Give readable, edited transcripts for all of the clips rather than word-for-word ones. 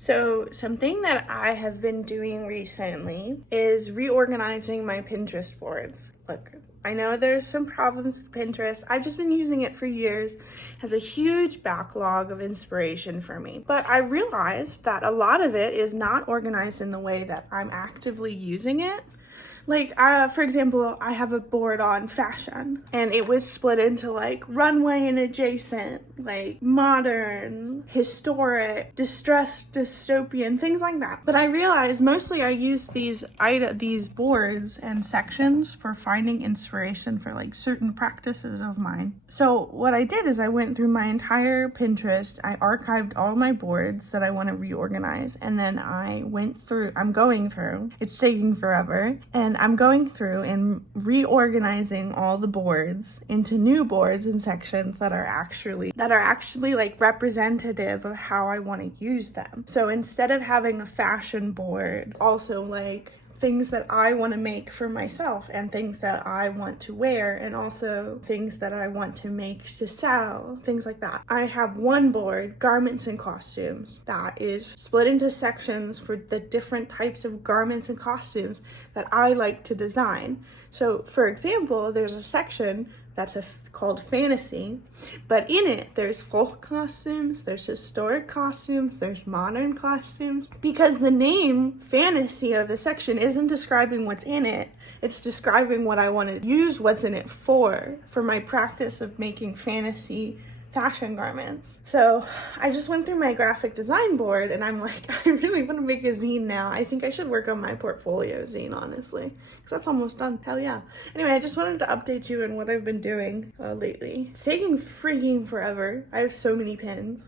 So, something that I have been doing recently is reorganizing my Pinterest boards. Look, I know there's some problems with Pinterest. I've just been using it for years. It has a huge backlog of inspiration for me. But I realized that a lot of it is not organized in the way that I'm actively using it. Like, for example, I have a board on fashion, and it was split into like runway and adjacent, like modern, historic, distressed, dystopian, things like that. But I realized mostly I use these boards and sections for finding inspiration for like certain practices of mine. So what I did is I went through my entire Pinterest, I archived all my boards that I want to reorganize, and then I'm going through, it's taking forever, and I'm going through and reorganizing all the boards into new boards and sections that are actually like representative of how I want to use them. So instead of having a fashion board, also like things that I want to make for myself and things that I want to wear, and also things that I want to make to sell, things like that. I have one board, garments and costumes, that is split into sections for the different types of garments and costumes that I like to design. So for example, there's a section that's called fantasy, but in it there's folk costumes, there's historic costumes, there's modern costumes, because the name fantasy of the section isn't describing what's in it, it's describing what I want to use what's in it for my practice of making fantasy fashion garments. So I just went through my graphic design board and I'm like, I really want to make a zine now. I think I should work on my portfolio zine, honestly, because that's almost done. Hell yeah. Anyway, I just wanted to update you on what I've been doing lately. It's taking freaking forever. I have so many pins.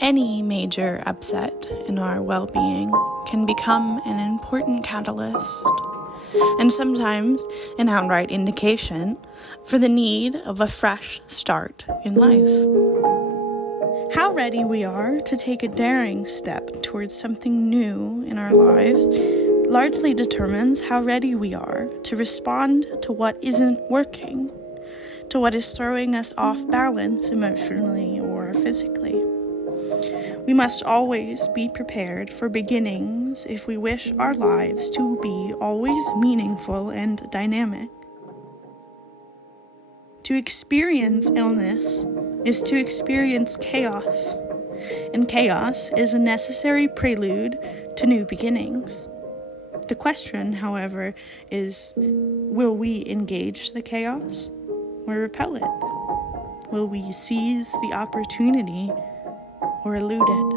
Any major upset in our well-being can become an important catalyst, and sometimes an outright indication for the need of a fresh start in life. How ready we are to take a daring step towards something new in our lives largely determines how ready we are to respond to what isn't working, to what is throwing us off balance emotionally or physically. We must always be prepared for beginnings if we wish our lives to be always meaningful and dynamic. To experience illness is to experience chaos, and chaos is a necessary prelude to new beginnings. The question, however, is, will we engage the chaos or repel it? Will we seize the opportunity or elude it?